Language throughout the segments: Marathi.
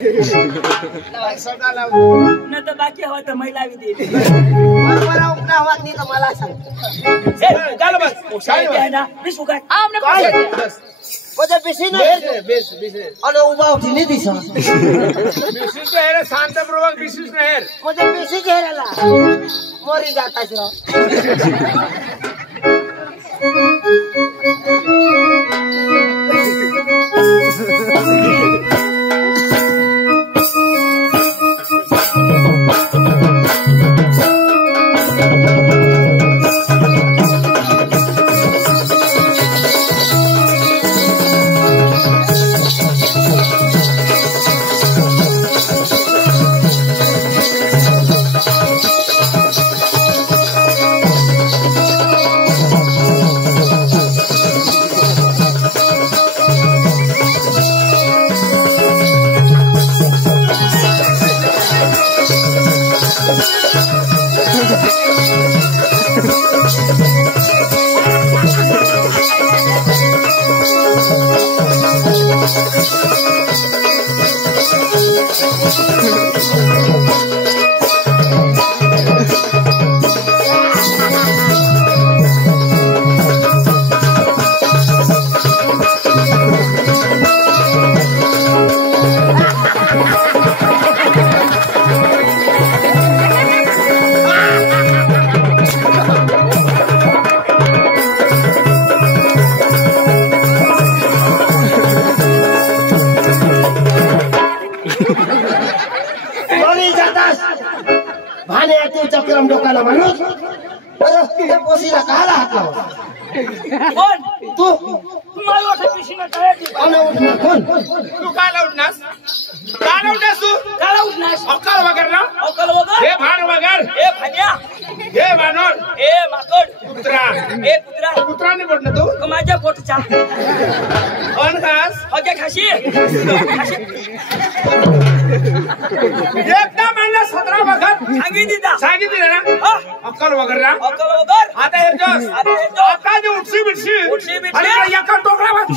न तर बाकी हवा तर महिला बी दे बरोबर उपना हवा नाही तर मला सांग चल बस आहे ना मी सुकाय म्हणजे बिसी नाही बेस आणि उभा होती नाही दिसा बिसीस नाही शांतपूर्वक बिसीस नाही म्हणजे बिसी घेरायला मोरी जाताच राव चक्रम डोकाला माणूस बरं पोसीला काला हात लावा कोण तू मला वाटतं पिशीला टाळ्याची कोण उठणार कोण तू काय उठनास तू काला उठनास अक्कल वगैरे ना अकल वगैरे हे भान वगैरे ए भान्या हे भानोर ए माकड कुत्रा ए कुत्रा कुत्राने बोलणं तू माझ्या पोटचा कोण खास अगे खाशी एकदा म्हणलं 17 वगैरे सांगितलं ना अक्कल वगैरे ना अकल वगैरे आता हे जोस आता जे उठशी बिटशी आणि एका टोकरा मारी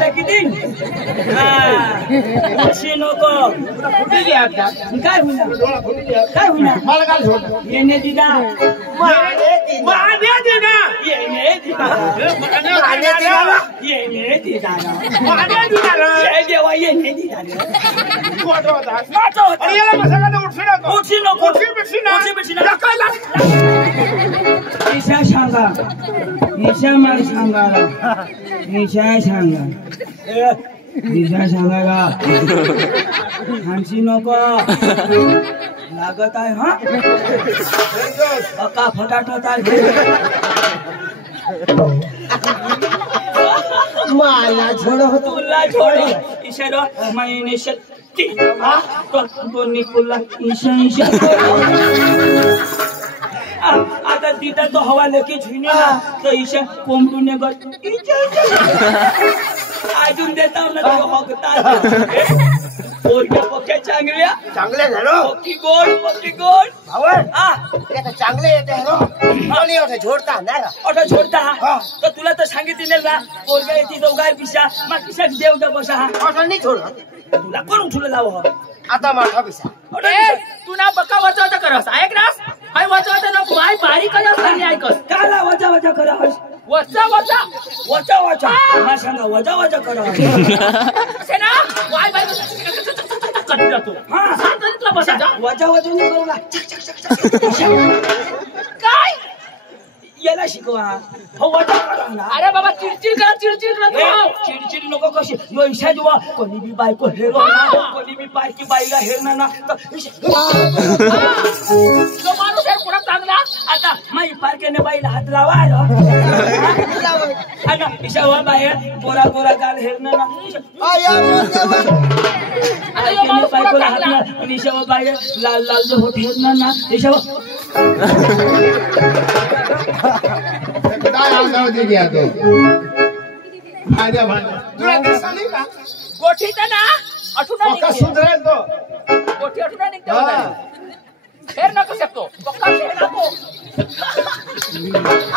टाकी अशी नको काय होईना मला काय सोड येणे दिदा माने दे ना येणे दिदा येणे दिदा माने दे ना जय देवा येणे दिदा कोटो होता अरे याला मसाला उठशी नको उठशी उठशी ना ईशा सांगा ईशा मारी सांगाला ईशा सांगाला हांसी नको लागत आहे हा पक्का फटाट आहे मला छोड़ तुला छोड़ इशारा मैंने शक्ति तो निकुला ईशा आता तिथं तो हवा लेके झुने ना तो ईशा कोंबडूने अजून देता ना तो हकता पोरक्या पक्क्या चांगले झालो पक्की गोड भावन ते चांगले येते रो कोणी होते झोडता नाही का ऑटो छोडता तर तुला तर सांगितले ना पोरक्या येते दोघाय पिशा मग पिशा देव दा बसा ऑटो नाही छोड तुला कोण उठलं लाव आता माझा पिसा तू ना बक्का वचा करस ऐक ना हाय वचा ना माय बारीक करस ऐकस काला वजा करास वचा मा सांगा वजा करा असे ना वाय बाय कट जातो हा सातरीतला बसायचा वजा नाही करू लाग काय याला शिकवा हो वजा करा ना अरे बाबा चिडचिड करा चिडचिड नको कशी यो ईशा जेव्हा कोणी बी बायको हेरो ना कोणी बी बायकी बाईला हेरणार ना तो माणूस आहे पुढे चांगला आता माई पारकेने बाईला हात लावा ईशा वा बाहेर गोरा गाल हेरणार ना बायकोला हात आणि ईशा वा बाहेर लाल जो होत हेरणार ना ईशा काय आगाव दे गया तो माझ्या भांडा तुला दिसला नाही का गोठीचा ना आठवण का सुधरेल तो गोठी आठवण निघते शेर नको शकतो पक्का शेर नको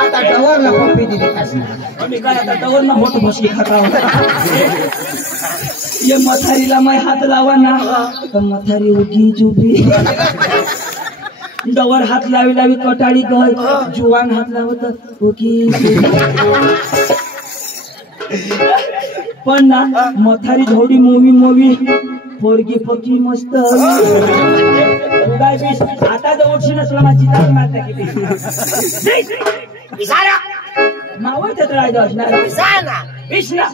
आता डवरला पप्पी दिली खास आम्ही काय आता तवर ना मोठ बसली खाता ये मथारीला मै हात लावा ना तर मथारी उगी जुबी डवर हात लावी लावी कटाळी गय जुवान हात लावत उगी पण ना मथारी झोडी मोवी पोरगी पक्की मस्त आता जवळशी नसला माझी ताई मारता किती नाव त्यात राजा असणार विष्णा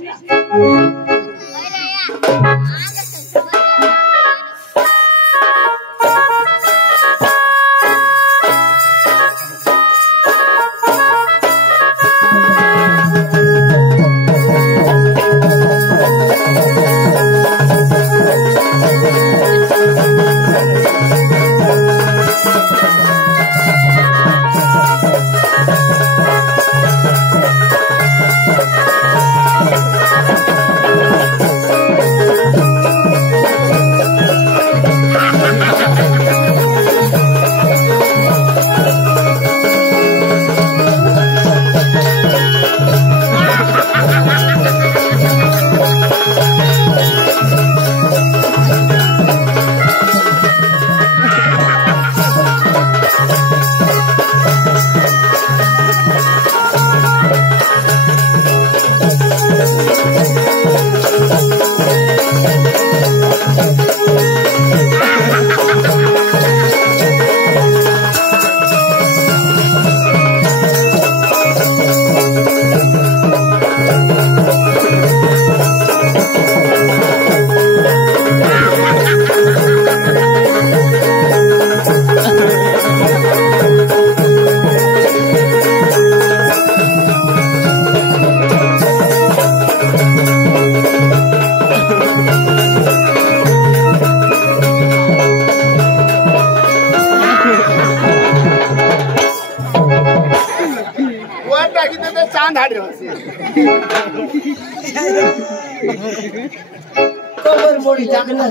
कबर मोडी टाकणार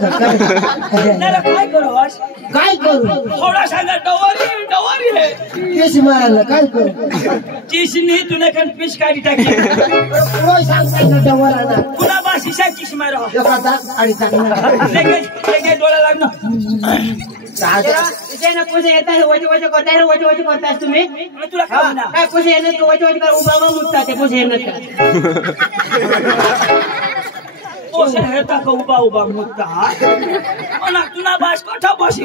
काय करू काय करू थोडा सांगा डवारी है केस मारायला काय करू चिशनी तुला कन पिश काढी टाकी पुढे सांगताय ना डवराला पुन्हा बा शिशा चिश मारो एखादा आणि टाकणार लगेच डोळा लागणं इसे ना कुछ येता है वच करता है तुम्ही तुला खाऊ ना काय कुछ येत नाही वच कर उभा मुक्ता ते कुछ येत नाही ओसे हेता का उभा मुक्ता अना तुना बास कोठा बसी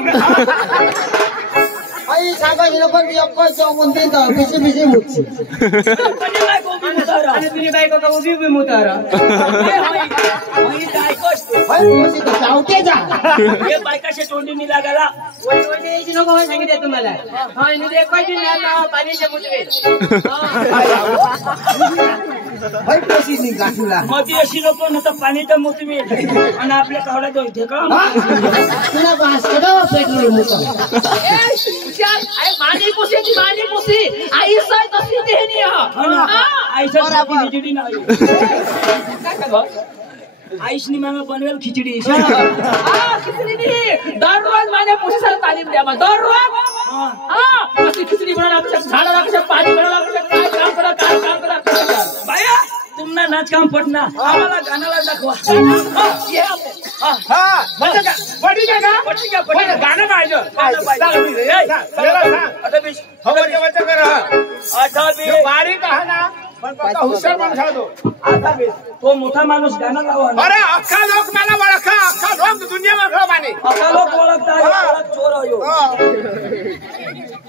आई सांगा नको एको चौकून दे दा बिसी मुक्ती कने बाय को मुतारा आणि तुझी बायको का उभी मुतारा होई काय कोस हाय कोसी तर चावते जा ये बायका से तोंडी नि लागाला वच यायची नको हो सांगितले तुम्हाला हा आणि ते काही नाही आता पाण्याचे मुतवे हाय कोसी नि गाठुला मधी अशी नको न तर पाणी तर मुतवी आणि आपल्या कावडा दोन ठेका तुला बास कडावा पेटलोय मुता मानी पुसी आई साय तशी देहनी आईसा खिचडी नाही आईशनी मामा बनवेल खिचडी खिचडी नाही दररोज माझ्या पुसीला तालीम द्या मग दररोज कशी खिचडी बनवला झाडाला कसं पाणी बनवला काय काम करा बाया तुमना नाच काम पटना आम्हाला गाण्याला दाखवा गाणं पाहिजे बारीक आहे ना पण हुशार माणूस आहे तो मोठा माणूस गाणं लावा अरे अख्खा लोक मला ओळखा अख्खा लोक दुनियामध्ये माने अख्खा लोक ओळखता चोर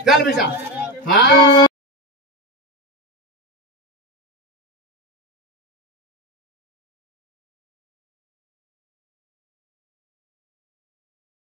चल बिशा हा